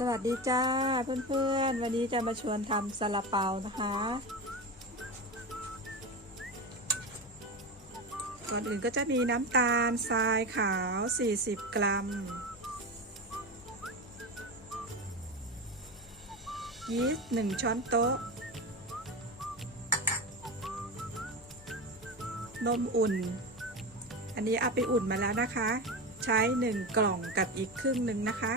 สวัสดีจ้าเพื่อนๆ วันนี้จะมาชวนทำซาลาเปานะคะ ก่อนอื่นก็จะมีน้ำตาลทรายขาว 40 กรัม ยีสต์1ช้อนโต๊ะ นมอุ่น อันนี้เอาไปอุ่นมาแล้วนะคะ ใช้ 1 กล่องกับอีกครึ่งหนึ่งนะคะ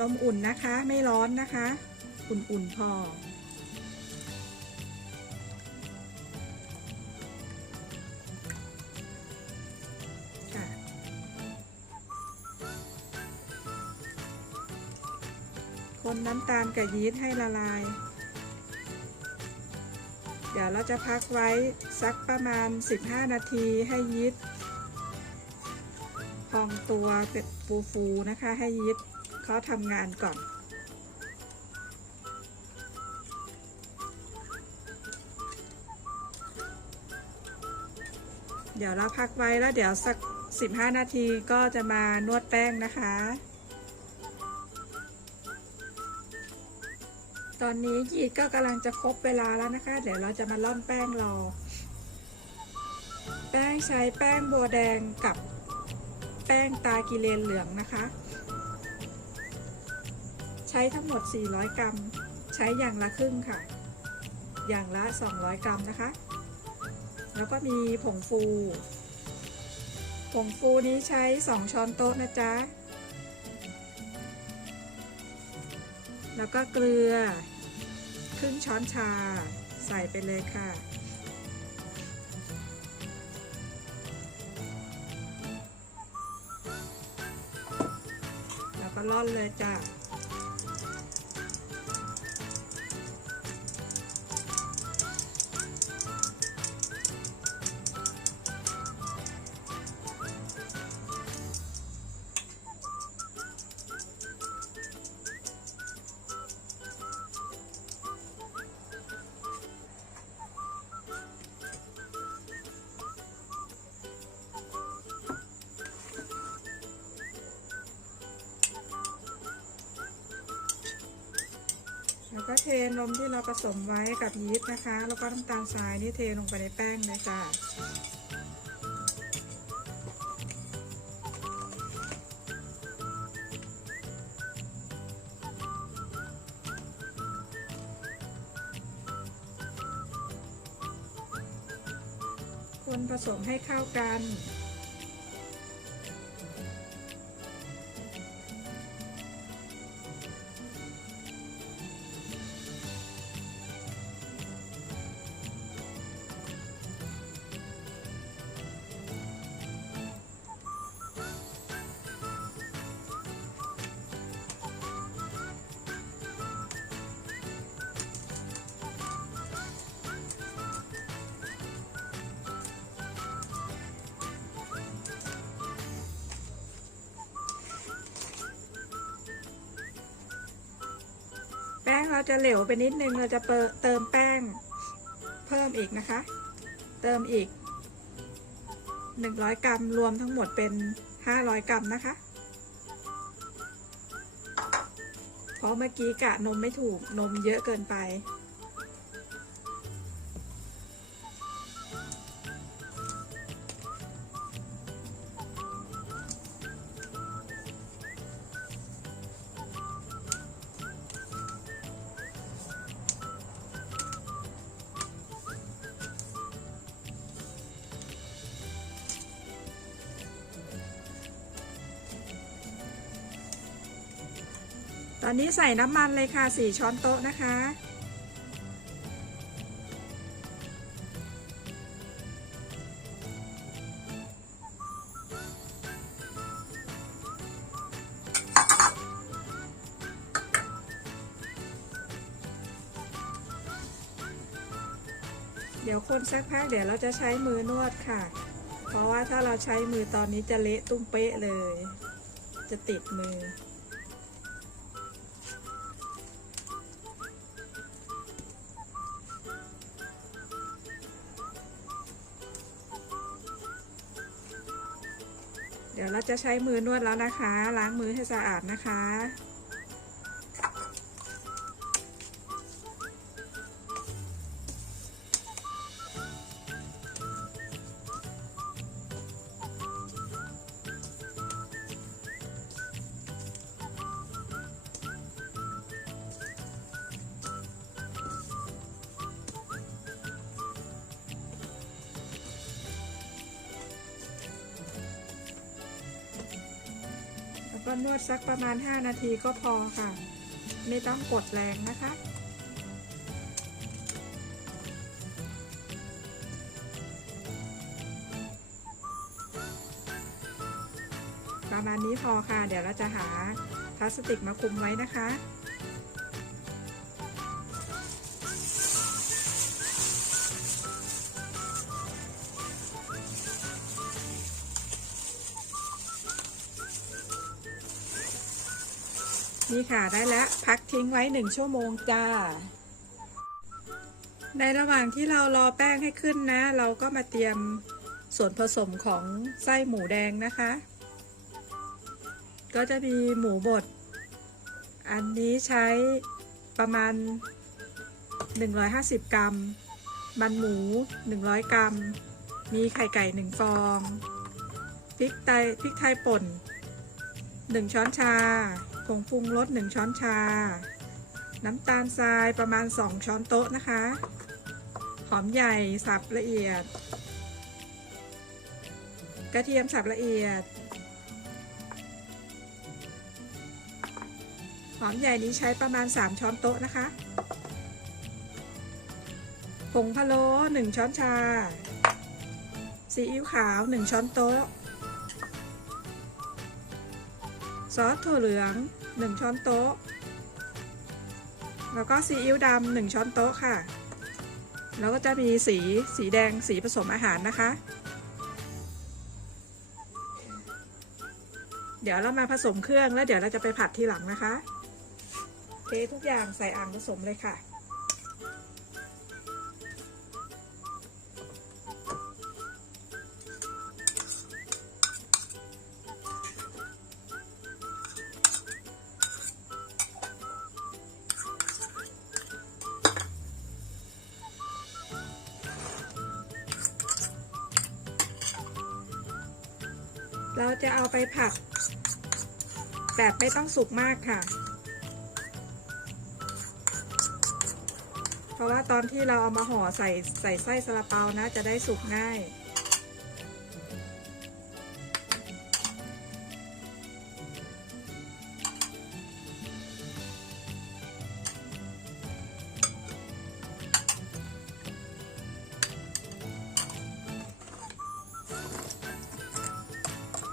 นมอุ่นนะคะ ไม่ร้อนนะคะ อุ่นๆพอค่ะคนน้ำตาลกับยีสต์ให้ละลาย เดี๋ยวเราจะพักไว้สักประมาณ 15 นาทีให้ยีสต์พองตัวเป็นฟูๆนะคะ ให้ยีสต์ เขาทำงานก่อน เดี๋ยวเราพักไว้แล้วเดี๋ยวสัก 15 นาทีก็จะมานวดแป้งนะคะ ตอนนี้ยีดก็กำลังจะครบเวลาแล้วนะคะ เดี๋ยวเราจะมาล่อนแป้งรอแป้งใช้แป้งบัวแดงกับแป้งตากิเลนเหลืองนะคะ ช้ทั้งหมด 400 กรัม ใช้อย่างละครึ่งค่ะ อย่างละ 200 กรัมนะคะ แล้วก็มีผงฟู ผงฟูนี้ใช้ 2 ช้อนโต๊ะนะจ๊ะ แล้วก็เกลือ ครึ่งช้อนชา ใส่ไปเลยค่ะแล้วก็ร่อนเลยจ้ะ ก็เทนมที่เราผสมไว้กับยีสต์นะคะ แล้วก็น้ำตาลทรายนี่เทลงไปในแป้งเลยจ้ะคนผสมให้เข้ากัน เราจะเหลวไปนิดนึงเราจะเปิเติมแป้งเพิ่มอีกนะคะ เติมอีก 100 กรัมรวมทั้งหมดเป็น 500 กรัมนะคะ เพราะเมื่อกี้กะนมไม่ถูกนมเยอะเกินไป ใส่น้ำมันเลยค่ะ 4 ช้อนโต๊ะนะคะ เดี๋ยวคนสักพักเดี๋ยวเราจะใช้มือนวดค่ะ เพราะว่าถ้าเราใช้มือตอนนี้จะเละตุ้มเป๊ะเลย จะติดมือ จะใช้มือนวดแล้วนะคะ ล้างมือให้สะอาดนะคะ ก็นวดสักประมาณ 5 นาทีก็พอค่ะ ไม่ต้องกดแรงนะคะ ประมาณนี้พอค่ะ เดี๋ยวเราจะหาพลาสติกมาคลุมไว้นะคะ นี่ค่ะได้แล้วพักทิ้งไว้หนึ่งชั่วโมงจ้า ในระหว่างที่เรารอแป้งให้ขึ้นนะ เราก็มาเตรียมส่วนผสมของไส้หมูแดงนะคะ ก็จะมีหมูบด อันนี้ใช้ประมาณ 150 กรัม มันหมู 100 กรัม มีไข่ไก่ 1 ฟองพริกไทยพริกไทยป่น 1 ช้อนชา งปรุงรส1ช้อนชา น้ำตาลทรายประมาณ 2 ช้อนโต๊ะนะคะ หอมใหญ่สับละเอียด กระเทียมสับละเอียด หอมใหญ่นี้ใช้ประมาณ 3 ช้อนโต๊ะนะคะ ผงพะโล้1ช้อนชา ซีอิ๊วขาว 1 ช้อนโต๊ะ อสถั่วเหลือง 1 ช้อนโต๊ะ แล้วก็ซีอิ๊วดำ1ช้อนโต๊ะค่ะ แล้วก็จะมีสีสีแดงสีผสมอาหารนะคะ เดี๋ยวเรามาผสมเครื่องแล้วเดี๋ยวเราจะไปผัดทีหลังนะคะ เททุกอย่างใส่อ่างผสมเลยค่ะ แบบไม่ต้องสุกมากค่ะ เพราะว่าตอนที่เราเอามาห่อใส่ใส่ไส้ซาลาเปานะ จะได้สุกง่าย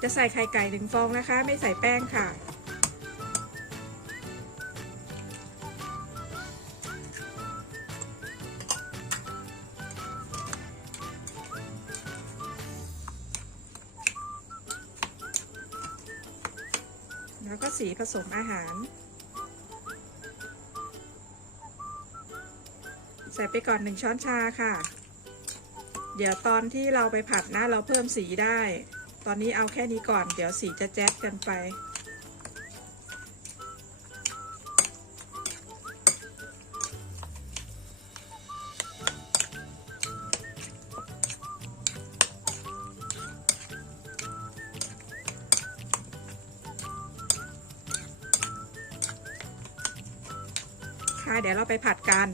จะใส่ไข่ไก่หนึ่งฟองนะคะ ไม่ใส่แป้งค่ะ สีผสมอาหาร ใส่ไปก่อนหนึ่งช้อนชาค่ะ เดี๋ยวตอนที่เราไปผัดนะเราเพิ่มสีได้ ตอนนี้เอาแค่นี้ก่อน เดี๋ยวสีจะแจ๊ดกันไป เดี๋ยวเราไปผัดกัน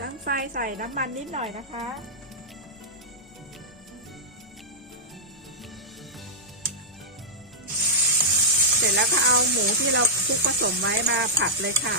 ตั้งไฟใส่น้ำมันนิดหน่อยนะคะ เสร็จแล้วก็เอาหมูที่เราคลุกผสมไว้มาผัดเลยค่ะ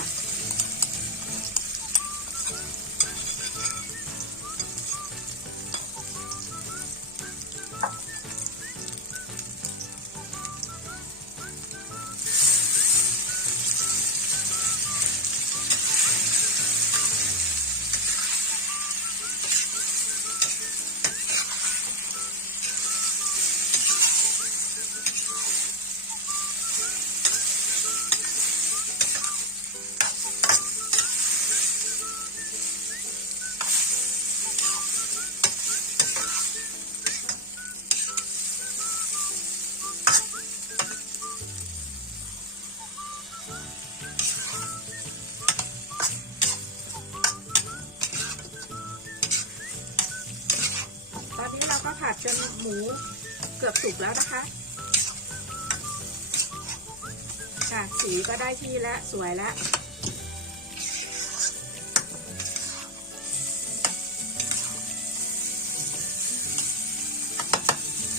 สวยแล้ว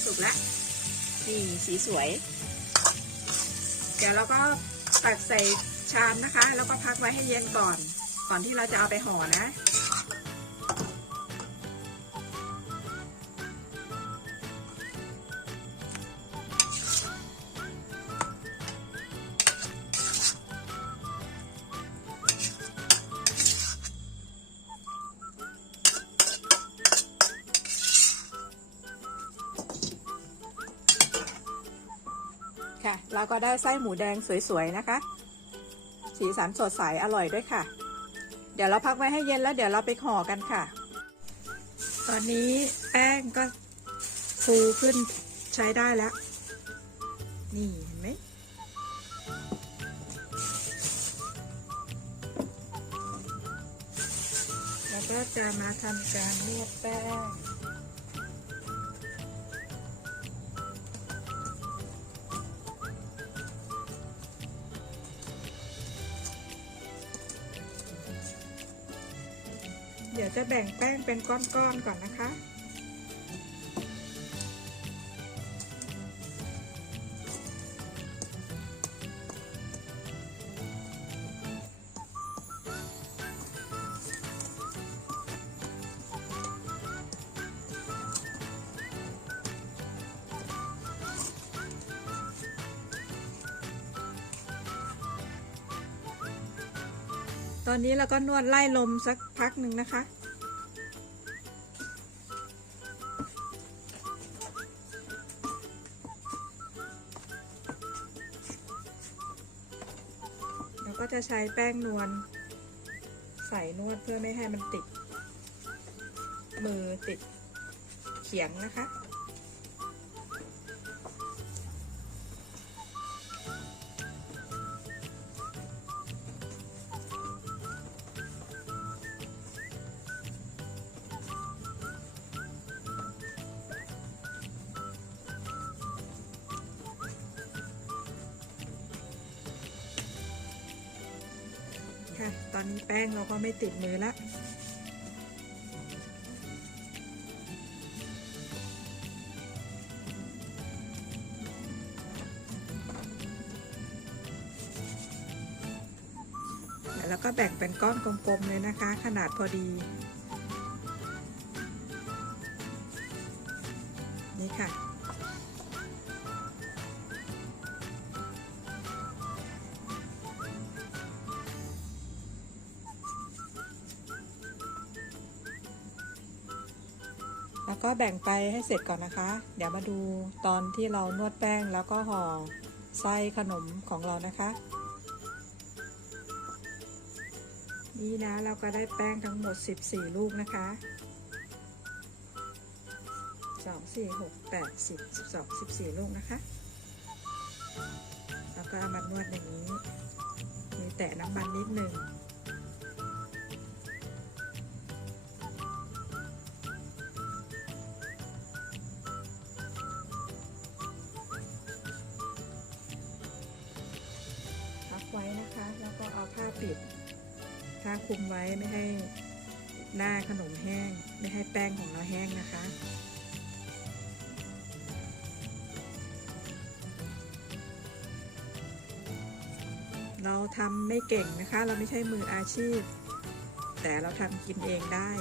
สุกแล้วนี่สีสวย เดี๋ยวเราก็ตักใส่ชามนะคะ แล้วก็พักไว้ให้เย็นก่อน ก่อนที่เราจะเอาไปห่อนะ ค่ะ เราก็ได้ไส้หมูแดงสวยๆนะคะ สีสันสดใสอร่อยด้วยค่ะ เดี๋ยวเราพักไว้ให้เย็นแล้วเดี๋ยวเราไปห่อกันค่ะ ตอนนี้แป้งก็ฟูขึ้นใช้ได้แล้ว นี่เห็นไหมแล้วก็จะมาทำการนวดแป้ง แบ่งแป้งเป็นก้อนๆก่อนนะคะ ตอนนี้เราก็นวดไล่ลมสักพักหนึ่งนะคะ ก็จะใช้แป้งนวลใส่นวดเพื่อไม่ให้มันติด มือติดเขียงนะคะ ก็ไม่ติดมือละแล้วก็แบ่งเป็นก้อนกลมๆเลยนะคะ ขนาดพอดี แล้วก็แบ่งไปให้เสร็จก่อนนะคะ เดี๋ยวมาดูตอนที่เรานวดแป้งแล้วก็ห่อไส้ขนมของเรานะคะ นี่นะเราก็ได้แป้งทั้งหมด 14 ลูกนะคะ2 4 6 8 10 12 14 ลูกนะคะ แล้วก็เอามานวดอย่างนี้ มีแตะน้ำมันนิดหนึ่ง คุมไว้ไม่ให้หน้าขนมแห้ง ไม่ให้แป้งของเราแห้งนะคะเราทำไม่เก่งนะคะ เราไม่ใช่มืออาชีพ แต่เราทำกินเองได้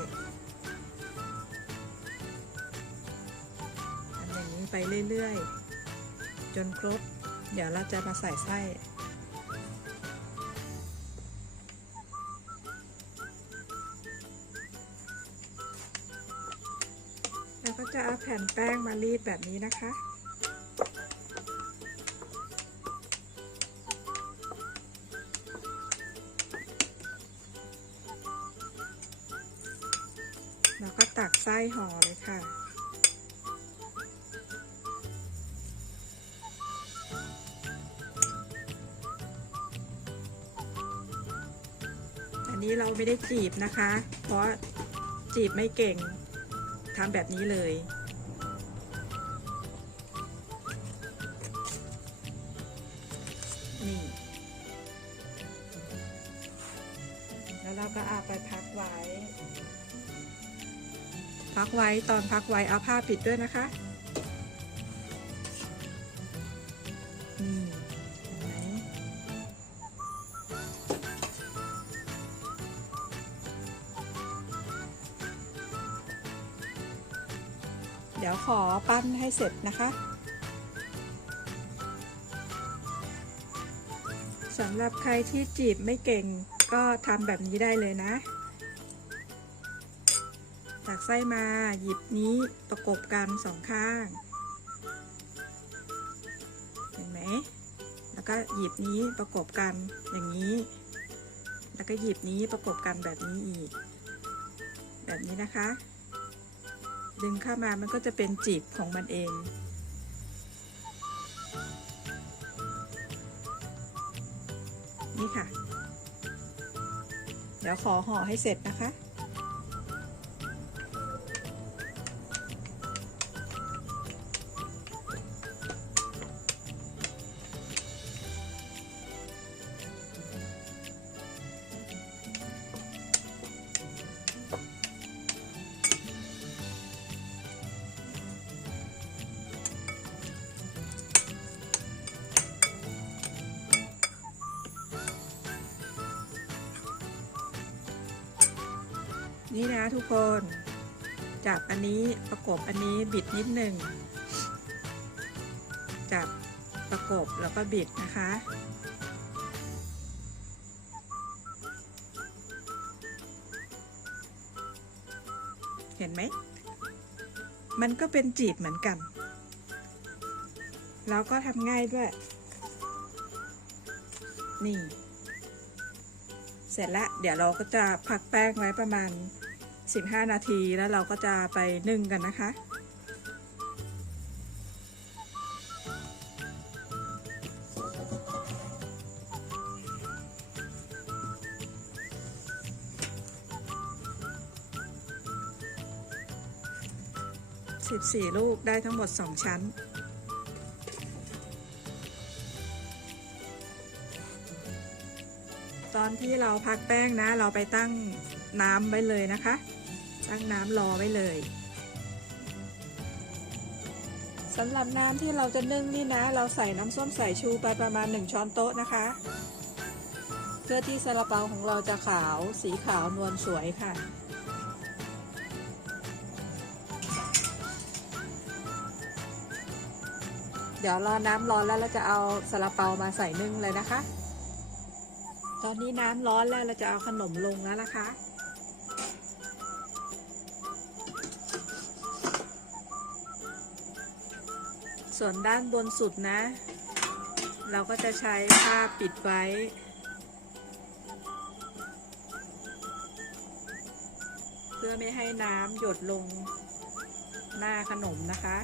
ทำอย่างนี้ไปเรื่อยๆ จนครบ เดี๋ยวเราจะมาใส่ไส้ แผ่นแป้งมารีดแบบนี้นะคะ แล้วก็ตักไส้ห่อเลยค่ะอันนี้เราไม่ได้จีบนะคะ เพราะจีบไม่เก่งทำแบบนี้เลย ว้ตอนพักไว้เอาผ้าปิดด้วยนะคะนี่เห็นไหมเดี๋ยวขอปั้นให้เสร็จนะคะสำหรับใครที่จีบไม่เก่งก็ทำแบบนี้ได้เลยนะ ตักไส้มาหยิบนี้ประกบกันสองข้าง เห็นไหม แล้วก็หยิบนี้ประกบกันอย่างนี้ แล้วก็หยิบนี้ประกบกันแบบนี้อีก แบบนี้นะคะ ดึงเข้ามามันก็จะเป็นจีบของมันเองนี่ค่ะ เดี๋ยวขอห่อให้เสร็จนะคะ บอันนี้บิดนิดหนึ่งจับประกบแล้วก็บิดนะคะ เห็นไหม มันก็เป็นจีบเหมือนกัน แล้วก็ทำง่ายด้วย นี่ เสร็จแล้วเดี๋ยวเราก็จะพักแป้งไว้ประมาณ 15 นาทีแล้วเราก็จะไปนึ่งกันนะคะ 14 ลูกได้ทั้งหมด 2 ชั้นตอนที่เราพักแป้งนะ เราไปตั้งน้ำไว้เลยนะคะ ตั้งน้ำรอไว้เลยสำหรับน้ำที่เราจะนึ่งนี่นะ เราใส่น้ำส้มสายชูไปประมาณ 1 ช้อนโต๊ะนะคะ เพื่อที่ซาลาเปาของเราจะขาวสีขาวนวลสวยค่ะ เดี๋ยวรอน้ำร้อนแล้วเราจะเอาซาลาเปามาใส่นึ่งเลยนะคะ ตอนนี้น้ำร้อนแล้วเราจะเอาขนมลงแล้วนะคะ ส่วนด้านบนสุดนะ เราก็จะใช้ผ้าปิดไว้ เพื่อไม่ให้น้ำหยดลงหน้าขนมนะคะ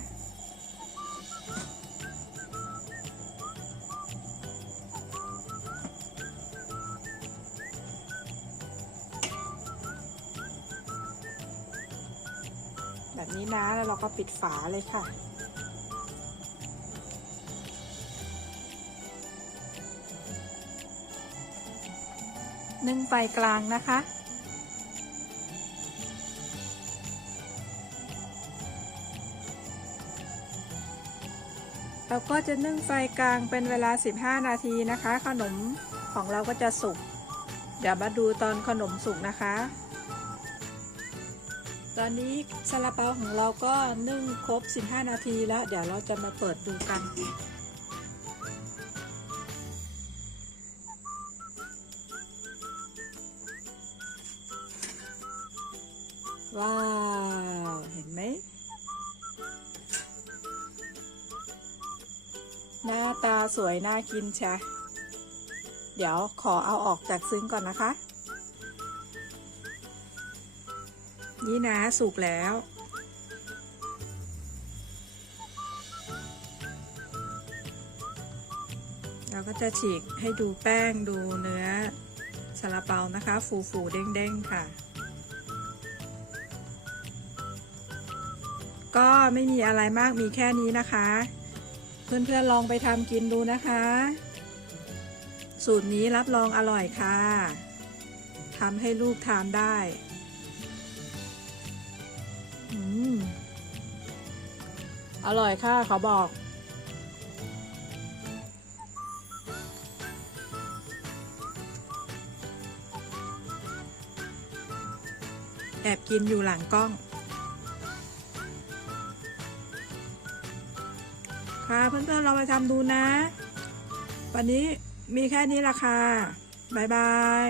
แบบนี้นะ แล้วเราก็ปิดฝาเลยค่ะ นึ่งไฟกลางนะคะ เราก็จะนึ่งไฟกลางเป็นเวลา 15 นาทีนะคะ ขนมของเราก็จะสุก เดี๋ยวมาดูตอนขนมสุกนะคะ ตอนนี้ซาลาเปาของเราก็นึ่งครบ 15 นาทีแล้ว เดี๋ยวเราจะมาเปิดดูกัน ว้าว เห็นไหม หน้าตาสวยน่ากินใช่เดี๋ยวขอเอาออกจากซึ้งก่อนนะคะ นี่นะสุกแล้ว เราก็จะฉีกให้ดูแป้งดูเนื้อซาลาเปานะคะ ฟูฟูเด้งเด้งๆค่ะ ก็ไม่มีอะไรมากมีแค่นี้นะคะ เพื่อนๆลองไปทำกินดูนะคะ สูตรนี้รับรองอร่อยค่ะทำให้ลูกทานได้อืมอร่อยค่ะเขาบอก แอบกินอยู่หลังกล้อง คะเพื่อนๆเราไปทำดูนะ วันนี้มีแค่นี้ละค่ะ บ๊ายบาย